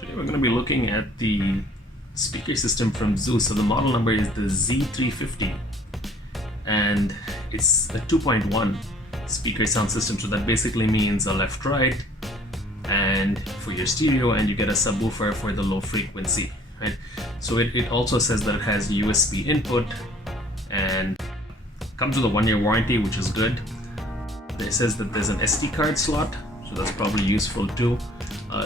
Today we're going to be looking at the speaker system from Zeus. So the model number is the Z-A-350 and it's a 2.1 speaker sound system. So that basically means a left-right and for your stereo, and you get a subwoofer for the low frequency, right? So it also says that it has USB input and comes with a 1-year warranty, which is good. It says that there's an SD card slot, so that's probably useful too.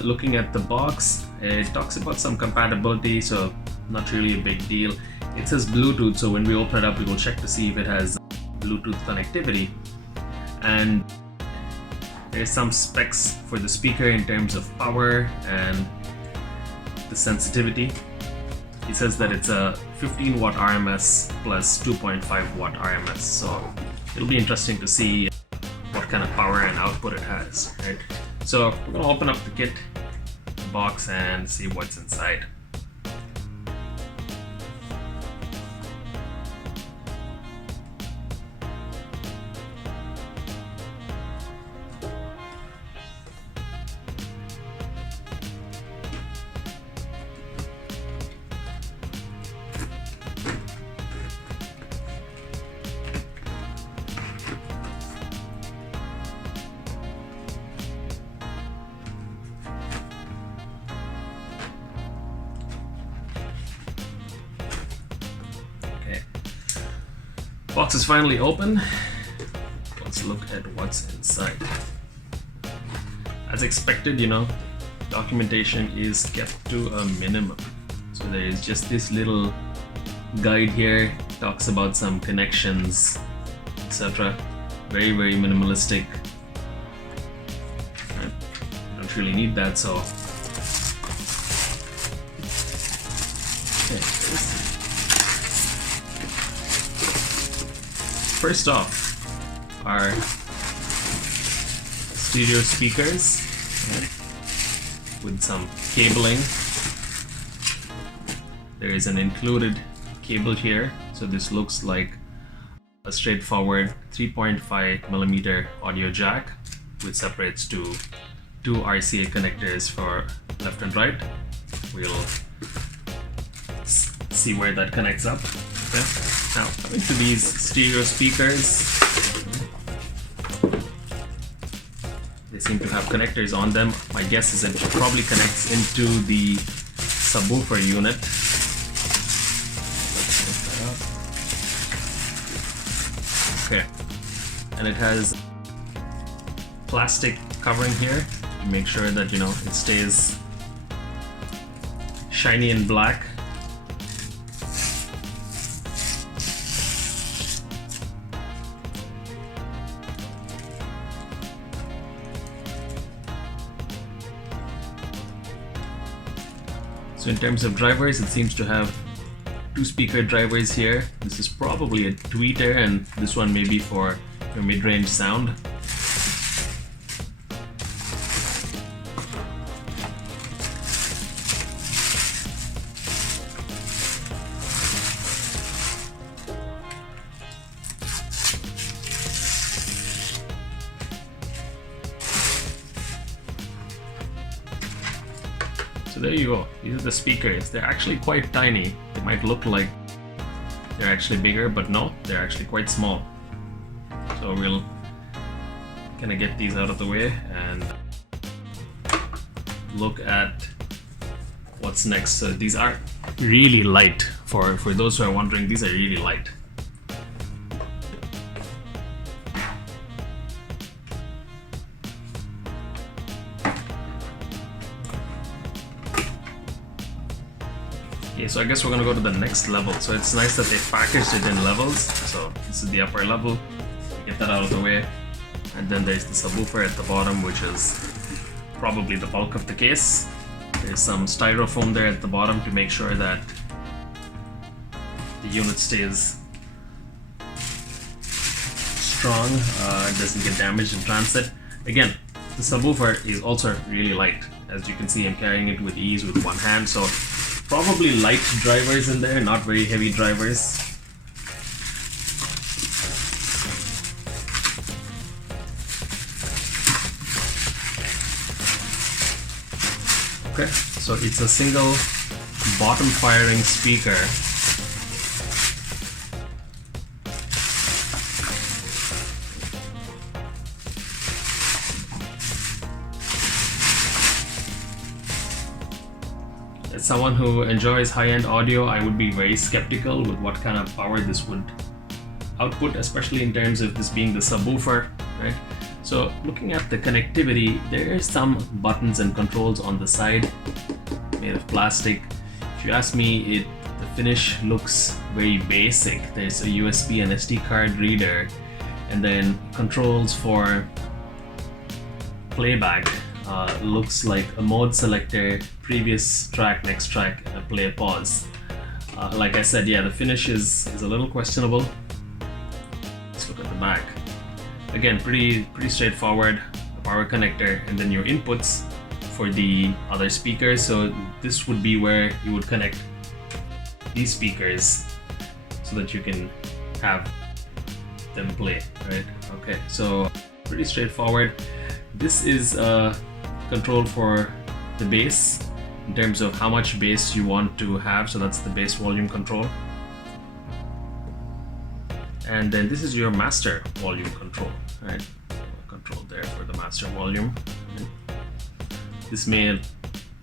Looking at the box, it talks about some compatibility, so not really a big deal. It says Bluetooth, so when we open it up, we will check to see if it has Bluetooth connectivity. And there's some specs for the speaker in terms of power and the sensitivity. It says that it's a 15 watt RMS plus 2.5 watt RMS, so it'll be interesting to see what kind of power and output it has, right? So we're gonna open up the kit, the box, and see what's inside. Box is finally open. Let's look at what's inside. As expected, documentation is kept to a minimum. So there is just this little guide here, talks about some connections, etc. Very, very minimalistic. I don't really need that, so. Okay. First off, our stereo speakers with some cabling. There is an included cable here, so this looks like a straightforward 3.5mm audio jack, which separates to two RCA connectors for left and right. We'll see where that connects up. Okay. Now, coming to these stereo speakers, they seem to have connectors on them. My guess is it probably connects into the subwoofer unit. Okay, and it has plastic covering here to make sure that it stays shiny and black. So in terms of drivers, it seems to have 2 speaker drivers here. This is probably a tweeter, and this one may be for your mid-range sound. So there you go, these are the speakers. They're actually quite tiny. They might look like they're actually bigger, but no, they're actually quite small. So we'll kind of get these out of the way and look at what's next. So these are really light. For those who are wondering, these are really light. Okay, so I guess we're gonna go to the next level. So it's nice that they packaged it in levels. So this is the upper level. Get that out of the way. And then there's the subwoofer at the bottom, which is probably the bulk of the case. There's some styrofoam there at the bottom to make sure that the unit stays strong, doesn't get damaged in transit. Again, the subwoofer is also really light. As you can see, I'm carrying it with ease with one hand, so probably light drivers in there, not very heavy drivers. Okay, so it's a single bottom firing speaker. As someone who enjoys high-end audio, I would be very skeptical with what kind of power this would output, especially in terms of this being the subwoofer, right? So looking at the connectivity, there are some buttons and controls on the side made of plastic. If you ask me, the finish looks very basic. There's a USB and SD card reader, and then controls for playback. Looks like a mode selector, previous track, next track, play, pause. Like I said, yeah, the finish is a little questionable. Let's look at the back. Again, pretty straightforward. A power connector, and then your inputs for the other speakers. So this would be where you would connect these speakers so that you can have them play, right? Okay, so pretty straightforward. This is a control for the bass in terms of how much bass you want to have, so that's the bass volume control. And then this is your master volume control, right? Control there for the master volume. This may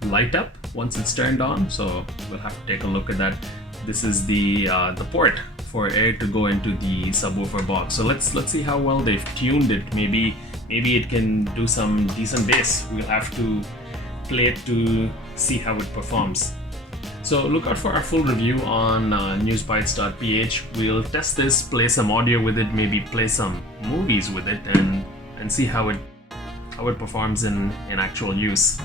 light up once it's turned on, so we'll have to take a look at that. This is the port for air to go into the subwoofer box. So let's see how well they've tuned it. Maybe it can do some decent bass. We'll have to play it to see how it performs. So look out for our full review on newsbytes.ph. We'll test this, play some audio with it, maybe play some movies with it, and see how it performs in actual use.